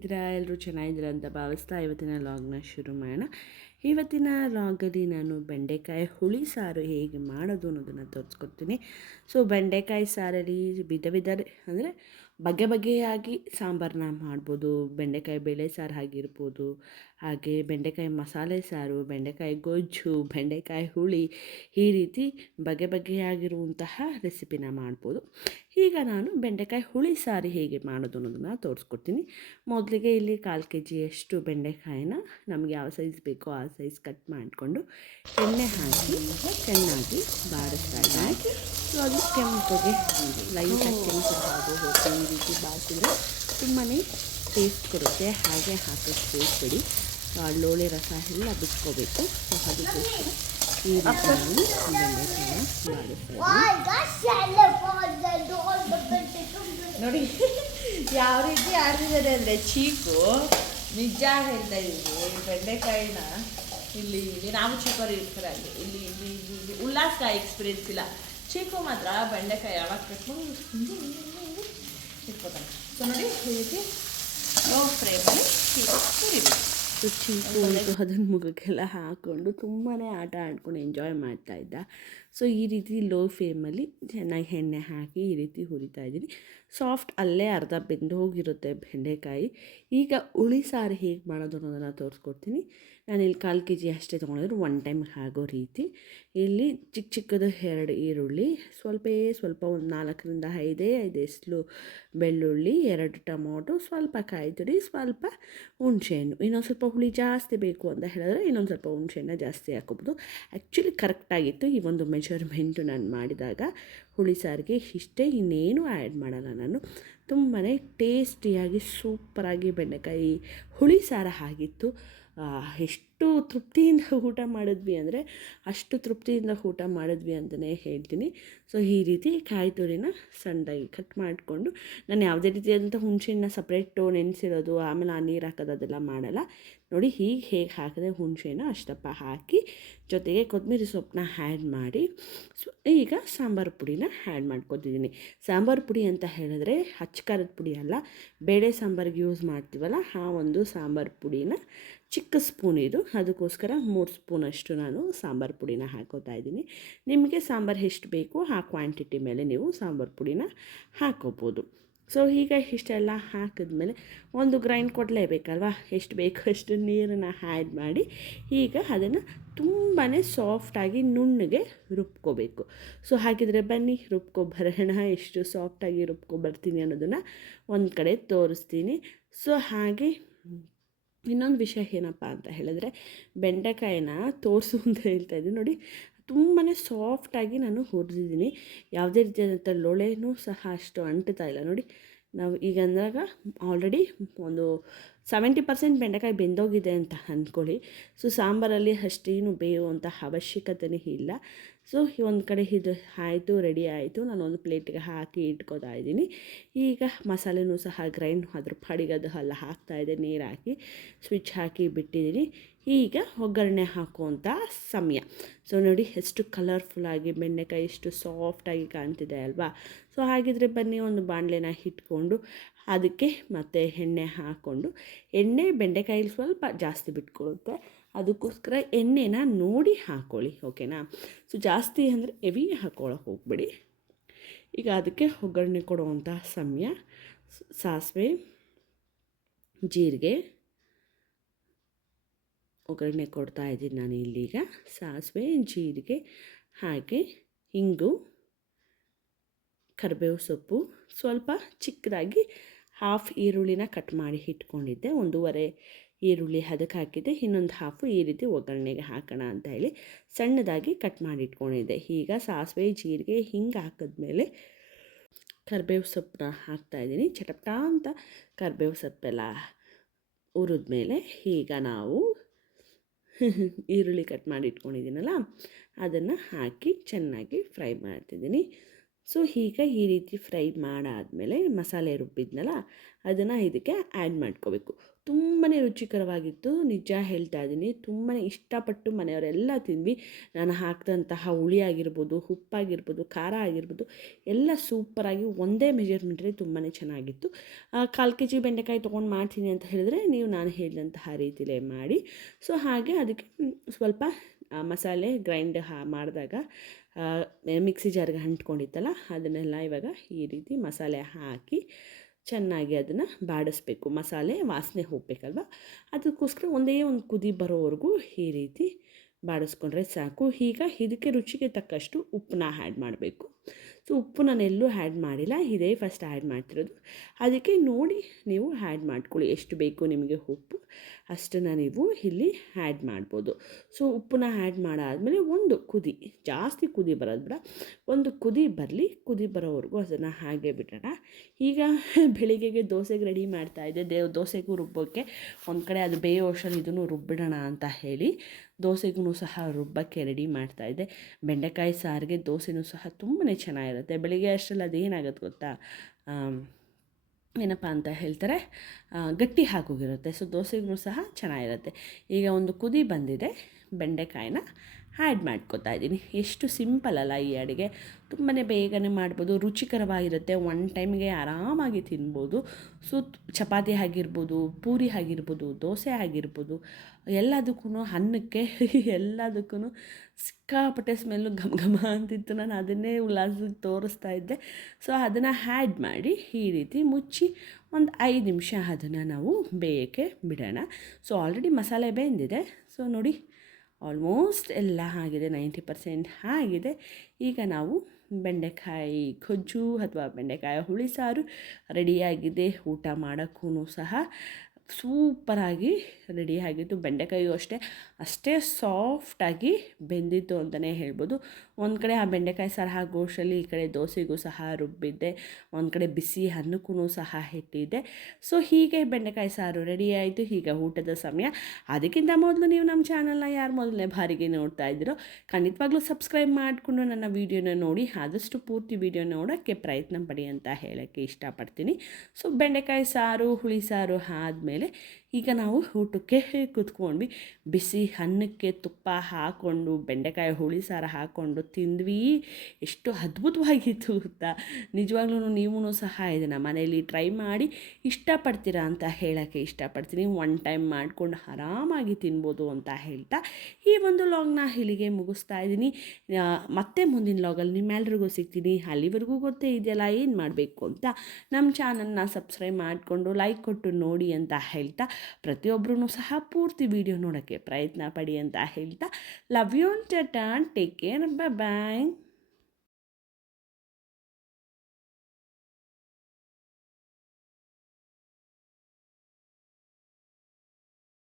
ಹೇಗಿದ್ದೀರಾ ಎಲ್ಲರೂ ಚೆನ್ನಾಗಿದ್ದೀರಾ ಅಂತ ಭಾವಿಸ್ತಾ ಇವತ್ತಿನ ಲಾಗ್ನ ಶುರು ಮಾಡೋಣ. ಇವತ್ತಿನ ಲಾಗಲ್ಲಿ ನಾನು ಬೆಂಡೆಕಾಯಿ ಹುಳಿ ಸಾರು ಹೇಗೆ ಮಾಡೋದು ಅನ್ನೋದನ್ನು ತೋರಿಸ್ಕೊಡ್ತೀನಿ. ಸೊ ಬೆಂಡೆಕಾಯಿ ಸಾರಲ್ಲಿ ವಿಧ ವಿಧ ಅಂದರೆ ಬಗೆ ಬಗೆಯಾಗಿ ಸಾಂಬಾರನ್ನ ಮಾಡ್ಬೋದು. ಬೆಂಡೆಕಾಯಿ ಬೇಳೆ ಸಾರು ಆಗಿರ್ಬೋದು. ಹಾಗೆ ಬೆಂಡೆಕಾಯಿ ಮಸಾಲೆ ಸಾರು, ಬೆಂಡೆಕಾಯಿ ಗೊಜ್ಜು, ಬೆಂಡೆಕಾಯಿ ಹುಳಿ ಈ ರೀತಿ ಬಗೆ ಬಗೆಯಾಗಿರುವಂತಹ ರೆಸಿಪಿನ ಮಾಡ್ಬೋದು. ಈಗ ನಾನು ಬೆಂಡೆಕಾಯಿ ಹುಳಿ ಸಾರು ಹೇಗೆ ಮಾಡೋದು ಅನ್ನೋದನ್ನು ತೋರಿಸ್ಕೊಡ್ತೀನಿ. ಮೊದಲಿಗೆ ಇಲ್ಲಿ ಕಾಲು ಕೆ ಜಿಯಷ್ಟು ಬೆಂಡೆಕಾಯಿನ ನಮಗೆ ಯಾವ ಸೈಜ್ ಬೇಕೋ ಆ ಸೈಜ್ ಕಟ್ ಮಾಡಿಕೊಂಡು ಎಣ್ಣೆ ಹಾಕಿ ಚೆನ್ನಾಗಿ ಬಾರಿಸ್ತಾ ಇದ್ದೀನಿ. ಅದು ಕೆಂಪಗೆ ಲೈಟಾಗಿ ಕೆಂಪು ರೀತಿ ಬಾಡಿಸಿದ್ರೆ ತುಂಬಾ ಟೇಸ್ಟ್ ಕೊಡುತ್ತೆ. ಹಾಗೆ ಹಾಕೋದು ಬಿಡಿ. ಲೋಳೆ ರಸ ಎಲ್ಲ ಬಿಟ್ಕೋಬೇಕು. ಸೊ ಅದಕ್ಕೋಸ್ಕರ ಈ ರೀತಿ ಬೆಂಡೆಕಾಯಿನ ನೋಡಿ ಯಾವ ರೀತಿ ಆಡ್ತಿದ್ದಾರೆ ಅಂದರೆ ಚೀಕು ನಿಜ ಹೇಳ್ತಾ ಇದ್ದೀವಿ ಬೆಂಡೆಕಾಯಿನ ಇಲ್ಲಿ ಇಲ್ಲಿ ನಾವು ಚಿಕ್ಕವರು ಇರ್ತಾರೆ ಅಲ್ಲಿ. ಇಲ್ಲಿ ಇಲ್ಲಿ ಇಲ್ಲಿ ಇಲ್ಲಿ ಉಲ್ಲಾಸ ಎಕ್ಸ್ಪೀರಿಯನ್ಸ್ ಇಲ್ಲ. ಚೀಕು ಮಾತ್ರ ಬೆಂಡೆಕಾಯಿ ಯಾವಾಗ ಹಿಂಗೆ ಇಟ್ಕೋತಾನೆ ಸೊ ನೋಡಿ ಈ ರೀತಿ ಲೋ ಫ್ಲೇಮಲ್ಲಿ ಹುರಿಬೇಕು. ಸೊ ಚೀಕು ಅಂತೂ ಅದನ್ನ ಮುಖಕ್ಕೆಲ್ಲ ಹಾಕ್ಕೊಂಡು ತುಂಬಾ ಆಟ ಆಡ್ಕೊಂಡು ಎಂಜಾಯ್ ಮಾಡ್ತಾ ಇದ್ದ. ಸೊ, ಈ ರೀತಿ ಲೋ ಫ್ಲೇಮಲ್ಲಿ ಚೆನ್ನಾಗಿ ಎಣ್ಣೆ ಹಾಕಿ ಈ ರೀತಿ ಹುರಿತಾ ಇದ್ದೀನಿ. ಸಾಫ್ಟ್ ಅಲ್ಲೇ ಅರ್ಧ ಬೆಂದು ಹೋಗಿರುತ್ತೆ ಬೆಂಡೆಕಾಯಿ. ಈಗ ಹುಳಿ ಸಾರು ಹೇಗೆ ಮಾಡೋದು ಅನ್ನೋದನ್ನು ತೋರಿಸ್ಕೊಡ್ತೀನಿ. ಇಲ್ಲಿ ಕಾಲು ಕೆ ಜಿ ಅಷ್ಟೇ ತೊಗೊಂಡಿದ್ರು ಒನ್ ಟೈಮ್ ಆಗೋ ರೀತಿ. ಇಲ್ಲಿ ಚಿಕ್ಕ ಚಿಕ್ಕದು ಎರಡು ಈರುಳ್ಳಿ, ಸ್ವಲ್ಪೇ ಸ್ವಲ್ಪ ಒಂದು ನಾಲ್ಕರಿಂದ ಐದೇ, ಐದು ಎಸ್ಲು ಬೆಳ್ಳುಳ್ಳಿ, ಎರಡು ಟೊಮೊಟೊ, ಸ್ವಲ್ಪ ಕಾಯಿ ತುರಿ, ಸ್ವಲ್ಪ ಹುಣಸೆಹಣ್ಣು. ಇನ್ನೊಂದು ಸ್ವಲ್ಪ ಹುಳಿ ಜಾಸ್ತಿ ಬೇಕು ಅಂತ ಹೇಳಿದ್ರೆ ಇನ್ನೊಂದು ಸ್ವಲ್ಪ ಹುಣಸೆಹಣ್ಣು ಜಾಸ್ತಿ ಹಾಕೋಬೋದು ಆ್ಯಕ್ಚುಲಿ ಕರೆಕ್ಟಾಗಿತ್ತು ಈ ಒಂದು ಮೆಜರ್ಮೆಂಟು ನಾನು ಮಾಡಿದಾಗ ಹುಳಿ ಸಾರಿಗೆ ಇಷ್ಟೇ, ಇನ್ನೇನು ಆ್ಯಡ್ ಮಾಡಲ್ಲ ನಾನು. ತುಂಬಾ ಟೇಸ್ಟಿಯಾಗಿ ಸೂಪರಾಗಿ ಬೆಂಡೆಕಾಯಿ ಹುಳಿ ಸಾರ ಆಗಿತ್ತು. ಎಷ್ಟು ತೃಪ್ತಿಯಿಂದ ಊಟ ಮಾಡಿದ್ವಿ ಅಂದರೆ ಅಷ್ಟು ತೃಪ್ತಿಯಿಂದ ಊಟ ಮಾಡಿದ್ವಿ ಅಂತಲೇ ಹೇಳ್ತೀನಿ. ಸೊ ಈ ರೀತಿ ಕಾಯಿ ತುರಿನ ಸಣ್ಣದಾಗಿ ಕಟ್ ಮಾಡಿಕೊಂಡು ನಾನು ಯಾವುದೇ ರೀತಿಯಾದಂಥ ಹುಣಸೆಹಣ್ಣ ಸಪ್ರೇಟು ನೆನೆಸಿರೋದು, ಆಮೇಲೆ ಆ ನೀರು ಹಾಕೋದು ಅದೆಲ್ಲ ಮಾಡಲ್ಲ. ನೋಡಿ ಹೀಗೆ ಹೇಗೆ ಹಾಕಿದೆ ಹುಣಸೆಹಣ್ಣು ಅಷ್ಟಪ್ಪ ಹಾಕಿ ಜೊತೆಗೆ ಕೊತ್ತಂಬರಿ ಸೊಪ್ಪನ್ನ ಆ್ಯಡ್ ಮಾಡಿ. ಸೊ ಈಗ ಸಾಂಬಾರು ಪುಡಿನ ಆ್ಯಡ್ ಮಾಡ್ಕೊತಿದ್ದೀನಿ. ಸಾಂಬಾರು ಪುಡಿ ಅಂತ ಹೇಳಿದ್ರೆ ಹಚ್ಚ ಖಾರದ ಪುಡಿ ಅಲ್ಲ, ಬೇಳೆ ಸಾಂಬಾರಿಗೆ ಯೂಸ್ ಮಾಡ್ತೀವಲ್ಲ, ಆ ಒಂದು ಸಾಂಬಾರು ಪುಡಿನ ಚಿಕ್ಕ ಸ್ಪೂನ್ ಇದು. ಅದಕ್ಕೋಸ್ಕರ ಮೂರು ಸ್ಪೂನಷ್ಟು ನಾನು ಸಾಂಬಾರು ಪುಡಿನ ಹಾಕೋತಾ ಇದ್ದೀನಿ. ನಿಮಗೆ ಸಾಂಬಾರು ಎಷ್ಟು ಬೇಕು ಆ ಕ್ವಾಂಟಿಟಿ ಮೇಲೆ ನೀವು ಸಾಂಬಾರು ಪುಡಿನ ಹಾಕೋಬೋದು. ಸೊ ಈಗ ಇಷ್ಟೆಲ್ಲ ಹಾಕಿದ್ಮೇಲೆ ಒಂದು ಗ್ರೈಂಡ್ ಕೊಡಲೇಬೇಕಲ್ವಾ? ಎಷ್ಟು ಬೇಕೋ ಅಷ್ಟು ನೀರನ್ನು ಆ್ಯಡ್ ಮಾಡಿ ಈಗ ಅದನ್ನು ತುಂಬಾ ಸಾಫ್ಟಾಗಿ ನುಣ್ಣಗೆ ರುಬ್ಕೋಬೇಕು. ಸೊ ಹಾಗಿದ್ರೆ ಬನ್ನಿ ರುಬ್ಕೊಬರೋಣ ಎಷ್ಟು ಸಾಫ್ಟಾಗಿ ರುಬ್ಕೊಬರ್ತೀನಿ ಅನ್ನೋದನ್ನು ಒಂದು ಕಡೆ ತೋರಿಸ್ತೀನಿ. ಸೊ ಹಾಗೆ ಇನ್ನೊಂದು ವಿಷಯ ಏನಪ್ಪ ಅಂತ ಹೇಳಿದ್ರೆ, ಬೆಂಡೆಕಾಯಿನ ತೋರಿಸು ಅಂತ ಹೇಳ್ತಾ ಇದ್ದೀನಿ ನೋಡಿ ತುಂಬಾ ಸಾಫ್ಟಾಗಿ ನಾನು ಹುರಿದಿದ್ದೀನಿ. ಯಾವುದೇ ರೀತಿಯಾದಂಥ ಲೊಳೆನೂ ಸಹ ಅಷ್ಟು ಅಂಟ್ತಾ ಇಲ್ಲ. ನೋಡಿ, ನಾವು ಈಗ ಅಂದಾಗ ಆಲ್ರೆಡಿ ಒಂದು ಸೆವೆಂಟಿ ಪರ್ಸೆಂಟ್ ಬೆಂಡೆಕಾಯಿ ಬೆಂದೋಗಿದೆ ಅಂತ ಅಂದ್ಕೊಳ್ಳಿ. ಸೊ, ಸಾಂಬಾರಲ್ಲಿ ಅಷ್ಟೇನು ಬೇಯುವಂಥ ಅವಶ್ಯಕತೆನೇ ಇಲ್ಲ. ಸೊ ಒಂದು ಕಡೆ ಇದು ಆಯಿತು, ರೆಡಿ ಆಯಿತು. ನಾನು ಒಂದು ಪ್ಲೇಟಿಗೆ ಹಾಕಿ ಇಟ್ಕೋತಾ ಇದ್ದೀನಿ. ಈಗ ಮಸಾಲೆನೂ ಸಹ ಗ್ರೈಂಡ್ ಅದ್ರ ಪಾಡಿಗೆ ಅದು ಎಲ್ಲ ಹಾಕ್ತಾಯಿದೆ ನೀರು ಹಾಕಿ, ಸ್ವಿಚ್ ಹಾಕಿ ಬಿಟ್ಟಿದ್ದೀನಿ. ಈಗ ಒಗ್ಗರಣೆ ಹಾಕುವಂಥ ಸಮಯ. ಸೊ, ನೋಡಿ ಎಷ್ಟು ಕಲರ್ಫುಲ್ಲಾಗಿ ಬೆಂಡೆಕಾಯಿ ಎಷ್ಟು ಸಾಫ್ಟಾಗಿ ಕಾಣ್ತಿದೆ ಅಲ್ವಾ? ಸೊ, ಹಾಗಿದ್ರೆ ಬನ್ನಿ, ಒಂದು ಬಾಣಲೆನ ಇಟ್ಕೊಂಡು ಅದಕ್ಕೆ ಮತ್ತೆ ಎಣ್ಣೆ ಹಾಕ್ಕೊಂಡು, ಎಣ್ಣೆ ಬೆಂಡೆಕಾಯಿಲಿ ಸ್ವಲ್ಪ ಜಾಸ್ತಿ ಬಿಟ್ಕೊಳ್ಳುತ್ತೆ ಅದಕ್ಕೋಸ್ಕರ ಎಣ್ಣೆನ ನೋಡಿ ಹಾಕೊಳ್ಳಿ, ಓಕೆನಾ? ಸೊ ಜಾಸ್ತಿ ಅಂದರೆ ಹೆವಿ ಹಾಕೊಳ್ಳೋಕೆ ಹೋಗ್ಬೇಡಿ. ಈಗ ಅದಕ್ಕೆ ಒಗ್ಗರಣೆ ಕೊಡುವಂಥ ಸಮಯ, ಸಾಸಿವೆ, ಜೀರಿಗೆ. ಒಗ್ಗರಣೆ ಕೊಡ್ತಾ ಇದ್ದೀನಿ ನಾನು ಇಲ್ಲಿಗ ಸಾಸಿವೆ, ಜೀರಿಗೆ, ಹಾಗೆ ಹಿಂಗು ಕರಿಬೇವು ಸೊಪ್ಪು. ಸ್ವಲ್ಪ ಚಿಕ್ಕದಾಗಿ ಹಾಫ್ ಈರುಳ್ಳಿನ ಕಟ್ ಮಾಡಿ ಇಟ್ಕೊಂಡಿದ್ದೆ, ಒಂದೂವರೆ ಈರುಳ್ಳಿ ಹದಕ್ಕೆ ಹಾಕಿದ್ದೆ, ಇನ್ನೊಂದು ಹಾಫು ಈ ರೀತಿ ಒಗ್ಗರಣೆಗೆ ಹಾಕೋಣ ಅಂತ ಹೇಳಿ ಸಣ್ಣದಾಗಿ ಕಟ್ ಮಾಡಿ ಇಟ್ಕೊಂಡಿದ್ದೆ ಈಗ ಸಾಸಿವೆ, ಜೀರಿಗೆ ಹಿಂಗೆ ಹಾಕಿದ್ಮೇಲೆ ಕರಿಬೇವು ಸೊಪ್ಪನ್ನ ಹಾಕ್ತಾಯಿದ್ದೀನಿ ಚಟಪಟ ಅಂತ ಕರಿಬೇವು ಸೊಪ್ಪೆಲ್ಲ ಹುರಿದ್ಮೇಲೆ ಈಗ ನಾವು ಈರುಳ್ಳಿ ಕಟ್ ಮಾಡಿ ಇಟ್ಕೊಂಡಿದ್ದೀನಲ್ಲ ಅದನ್ನು ಹಾಕಿ ಚೆನ್ನಾಗಿ ಫ್ರೈ ಮಾಡ್ತಿದ್ದೀನಿ. ಸೊ ಈಗ ಈ ರೀತಿ ಫ್ರೈ ಮಾಡಾದಮೇಲೆ ಮಸಾಲೆ ರುಬ್ಬಿದ್ನಲ್ಲ, ಅದನ್ನು ಇದಕ್ಕೆ ಆ್ಯಡ್ ಮಾಡ್ಕೋಬೇಕು. ತುಂಬಾ ರುಚಿಕರವಾಗಿತ್ತು. ನಿಜ ಹೇಳ್ತಾ ಇದ್ದೀನಿ ತುಂಬಾ ಇಷ್ಟಪಟ್ಟು ಮನೆಯವರೆಲ್ಲ ತಿಂದ್ವಿ. ನಾನು ಹಾಕಿದಂತಹ ಹುಳಿ ಆಗಿರ್ಬೋದು, ಉಪ್ಪಾಗಿರ್ಬೋದು, ಖಾರ ಆಗಿರ್ಬೋದು, ಎಲ್ಲ ಸೂಪರಾಗಿ ಒಂದೇ ಮೆಜರ್ಮೆಂಟಲ್ಲಿ ತುಂಬಾ ಚೆನ್ನಾಗಿತ್ತು. ಕಾಲು ಕೆ ಜಿ ಬೆಂಡೆಕಾಯಿ ತೊಗೊಂಡು ಮಾಡ್ತೀನಿ ಅಂತ ಹೇಳಿದ್ರೆ ನೀವು ನಾನು ಹೇಳಿದಂತಹ ರೀತಿಲೇ ಮಾಡಿ. ಸೊ, ಹಾಗೆ ಅದಕ್ಕೆ ಸ್ವಲ್ಪ ಮಸಾಲೆ ಗ್ರೈಂಡ್ ಹಾ, ಮಾಡಿದಾಗ ಮಿಕ್ಸಿ ಜಾರ್ಗೆ ಅಂಟ್ಕೊಂಡಿತ್ತಲ್ಲ, ಅದನ್ನೆಲ್ಲ ಇವಾಗ ಈ ರೀತಿ ಮಸಾಲೆ ಹಾಕಿ ಚೆನ್ನಾಗಿ ಅದನ್ನು ಬಾಡಿಸ್ಬೇಕು. ಮಸಾಲೆ ವಾಸನೆ ಹೋಗ್ಬೇಕಲ್ವ? ಅದಕ್ಕೋಸ್ಕರ ಒಂದೇ ಒಂದು ಕುದಿ ಬರೋವರೆಗೂ ಈ ರೀತಿ ಬಾಡಿಸ್ಕೊಂಡ್ರೆ ಸಾಕು. ಈಗ ಇದಕ್ಕೆ ರುಚಿಗೆ ತಕ್ಕಷ್ಟು ಉಪ್ಪನ್ನ ಆ್ಯಡ್ ಮಾಡಬೇಕು. ಸೊ ಉಪ್ಪು ನಾನು ಎಲ್ಲೂ ಆ್ಯಡ್ ಮಾಡಿಲ್ಲ. ಇದೇ ಫಸ್ಟ್ ಆ್ಯಡ್ ಮಾಡ್ತಿರೋದು. ಅದಕ್ಕೆ ನೋಡಿ ನೀವು ಆ್ಯಡ್ ಮಾಡ್ಕೊಳ್ಳಿ. ಎಷ್ಟು ಬೇಕು ನಿಮಗೆ ಉಪ್ಪು. ಅಷ್ಟನ್ನು ನೀವು ಇಲ್ಲಿ ಆ್ಯಡ್ ಮಾಡ್ಬೋದು. ಸೊ ಉಪ್ಪನ್ನ ಆ್ಯಡ್ ಮಾಡಾದಮೇಲೆ ಒಂದು ಕುದಿ, ಜಾಸ್ತಿ ಕುದಿ ಬರೋದು ಬಿಡ. ಒಂದು ಕುದಿ ಬರಲಿ. ಕುದಿ ಬರೋವರೆಗೂ ಅದನ್ನು ಹಾಗೆ ಬಿಡೋಣ. ಈಗ ಬೆಳಿಗ್ಗೆಗೆ ದೋಸೆಗೆ ರೆಡಿ ಮಾಡ್ತಾಯಿದ್ದೆ ದೇವ್, ದೋಸೆಗೂ ರುಬ್ಬೋಕ್ಕೆ ಒಂದು ಕಡೆ ಅದು ಬೇ ಓಷನ್ ಇದನ್ನು ರುಬ್ಬಿಡೋಣ ಅಂತ ಹೇಳಿ ದೋಸೆಗೂ ಸಹ ರುಬ್ಬಕ್ಕೆ ರೆಡಿ ಮಾಡ್ತಾಯಿದ್ದೆ ಬೆಂಡೆಕಾಯಿ ಸಾರಿಗೆ ದೋಸೆನೂ ಸಹ ತುಂಬಾ ಚೆನ್ನಾಗಿರುತ್ತೆ. ಬೆಳಿಗ್ಗೆ ಅಷ್ಟರಲ್ಲಿ ಅದೇನಾಗುತ್ತೆ ಗೊತ್ತಾ? ಏನಪ್ಪ ಅಂತ ಹೇಳ್ತಾರೆ? ಗಟ್ಟಿ ಹಾಕೋಗಿರುತ್ತೆ. ಸೊ, ದೋಸೆಗೂ ಸಹ ಚೆನ್ನಾಗಿರುತ್ತೆ. ಈಗ ಒಂದು ಕುದಿ ಬಂದಿದೆ, ಬೆಂಡೆಕಾಯಿನ. ಆ್ಯಡ್ ಮಾಡ್ಕೊತಾ ಇದ್ದೀನಿ. ಎಷ್ಟು ಸಿಂಪಲ್ ಅಲ್ಲ ಈ ಅಡುಗೆ. ತುಂಬಾ ಬೇಗನೆ ಮಾಡ್ಬೋದು. ರುಚಿಕರವಾಗಿರುತ್ತೆ. ಒನ್ ಟೈಮ್ಗೆ ಆರಾಮಾಗಿ ತಿನ್ಬೋದು. ಸೊ ಚಪಾತಿ ಆಗಿರ್ಬೋದು, ಪೂರಿ ಆಗಿರ್ಬೋದು, ದೋಸೆ ಆಗಿರ್ಬೋದು ಎಲ್ಲದಕ್ಕೂ ಅನ್ನಕ್ಕೆ ಎಲ್ಲದಕ್ಕೂ ಸಿಕ್ಕಾಪಟ್ಟೆ ಸ್ಮೆಲ್ಲು ಘಮ ಘಮ ಅಂತಿತ್ತು. ನಾನು ಅದನ್ನೇ ಉಲ್ಲಾಸಕ್ಕೆ ತೋರಿಸ್ತಾ ಇದ್ದೆ. ಸೊ ಅದನ್ನು ಹ್ಯಾಡ್ ಮಾಡಿ ಈ ರೀತಿ ಮುಚ್ಚಿ ಒಂದು ಐದು ನಿಮಿಷ ಅದನ್ನು ನಾವು ಬೇಯಕ್ಕೆ ಬಿಡೋಣ. ಸೊ ಆಲ್ರೆಡಿ ಮಸಾಲೆ ಬೆಂದಿದೆ. ಸೊ ನೋಡಿ. ಆಲ್ಮೋಸ್ಟ್ ಎಲ್ಲ ಆಗಿದೆ, ನೈಂಟಿ ಪರ್ಸೆಂಟ್ ಆಗಿದೆ. ಈಗ ನಾವು ಬೆಂಡೆಕಾಯಿ ಗೊಜ್ಜು ಅಥವಾ ಬೆಂಡೆಕಾಯಿ ಹುಳಿ ಸಾರು ರೆಡಿಯಾಗಿದೆ. ಊಟ ಮಾಡೋಕ್ಕೂ ಸಹ ಸೂಪರಾಗಿ ರೆಡಿಯಾಗಿತ್ತು ಬೆಂಡೆಕಾಯಿಯು ಅಷ್ಟೇ. ಅಷ್ಟೇ ಸಾಫ್ಟಾಗಿ ಬೆಂದಿತ್ತು ಅಂತಲೇ ಹೇಳ್ಬೋದು. ಒಂದು ಕಡೆ ಆ ಬೆಂಡೆಕಾಯಿ ಸಾರು ಗೋಶಲ್ಲಿ, ಈ ಕಡೆ ದೋಸೆಗೂ ಸಹ ರುಬ್ಬಿದ್ದೆ. ಒಂದು ಕಡೆ ಬಿಸಿ ಅನ್ನಕ್ಕೂ ಸಹ ಇಟ್ಟಿದ್ದೆ ಸೊ, ಹೀಗೆ ಬೆಂಡೆಕಾಯಿ ಸಾರು ರೆಡಿ ಆಯಿತು. ಈಗ ಊಟದ ಸಮಯ. ಅದಕ್ಕಿಂತ ಮೊದಲು ನೀವು ನಮ್ಮ ಚಾನಲ್ನ ಯಾರು ಮೊದಲನೇ ಬಾರಿಗೆ ನೋಡ್ತಾ ಇದ್ದೀರೋ, ಖಂಡಿತವಾಗ್ಲೂ ಸಬ್ಸ್ಕ್ರೈಬ್ ಮಾಡಿಕೊಂಡು ನನ್ನ ವೀಡಿಯೋನ ನೋಡಿ, ಆದಷ್ಟು ಪೂರ್ತಿ ವೀಡಿಯೋ ನೋಡೋಕ್ಕೆ ಪ್ರಯತ್ನ ಪಡಿ ಅಂತ ಹೇಳೋಕ್ಕೆ ಇಷ್ಟಪಡ್ತೀನಿ. ಸೊ, ಬೆಂಡೆಕಾಯಿ ಸಾರು, ಹುಳಿ ಸಾರು ಆದಮೇಲೆ böyle. ಈಗ ನಾವು ಊಟಕ್ಕೆ ಕೂತ್ಕೊಂಡ್ವಿ. ಬಿಸಿ ಅನ್ನಕ್ಕೆ ತುಪ್ಪ ಹಾಕ್ಕೊಂಡು ಬೆಂಡೆಕಾಯಿ ಹುಳಿ ಸಾರು ಹಾಕ್ಕೊಂಡು ತಿಂದ್ವಿ. ಎಷ್ಟು ಅದ್ಭುತವಾಗಿತ್ತು ಗೊತ್ತಾ? ನಿಜವಾಗ್ಲೂ ನೀವೂ ಸಹ ಇದನ್ನು ಮನೆಯಲ್ಲಿ ಟ್ರೈ ಮಾಡಿ ಇಷ್ಟಪಡ್ತೀರಾ ಅಂತ ಹೇಳೋಕ್ಕೆ ಇಷ್ಟಪಡ್ತೀನಿ. ಒನ್ ಟೈಮ್ ಮಾಡಿಕೊಂಡು ಆರಾಮಾಗಿ ತಿನ್ಬೋದು ಅಂತ ಹೇಳ್ತಾ ಈ ಒಂದು ಲಾಗ್ನ ಇಲ್ಲಿಗೆ ಮುಗಿಸ್ತಾ ಇದ್ದೀನಿ. ಮತ್ತೆ ಮುಂದಿನ ಲಾಗಲ್ಲಿ ನಿಮ್ಮೆಲ್ರಿಗೂ ಸಿಗ್ತೀನಿ. ಅಲ್ಲಿವರೆಗೂ ಗೊತ್ತೇ ಇದೆಯಲ್ಲ, ಏನು ಮಾಡಬೇಕು ಅಂತ. ನಮ್ಮ ಚಾನಲ್ನ ಸಬ್ಸ್ಕ್ರೈಬ್ ಮಾಡಿಕೊಂಡು ಲೈಕ್ ಕೊಟ್ಟು ನೋಡಿ ಅಂತ ಹೇಳ್ತಾ ಪ್ರತಿಯೊಬ್ಬರೂ ಸಹ ಪೂರ್ತಿ ವಿಡಿಯೋ ನೋಡೋಕ್ಕೆ ಪ್ರಯತ್ನ ಪಡಿ ಅಂತ ಹೇಳ್ತಾ love you and take care bye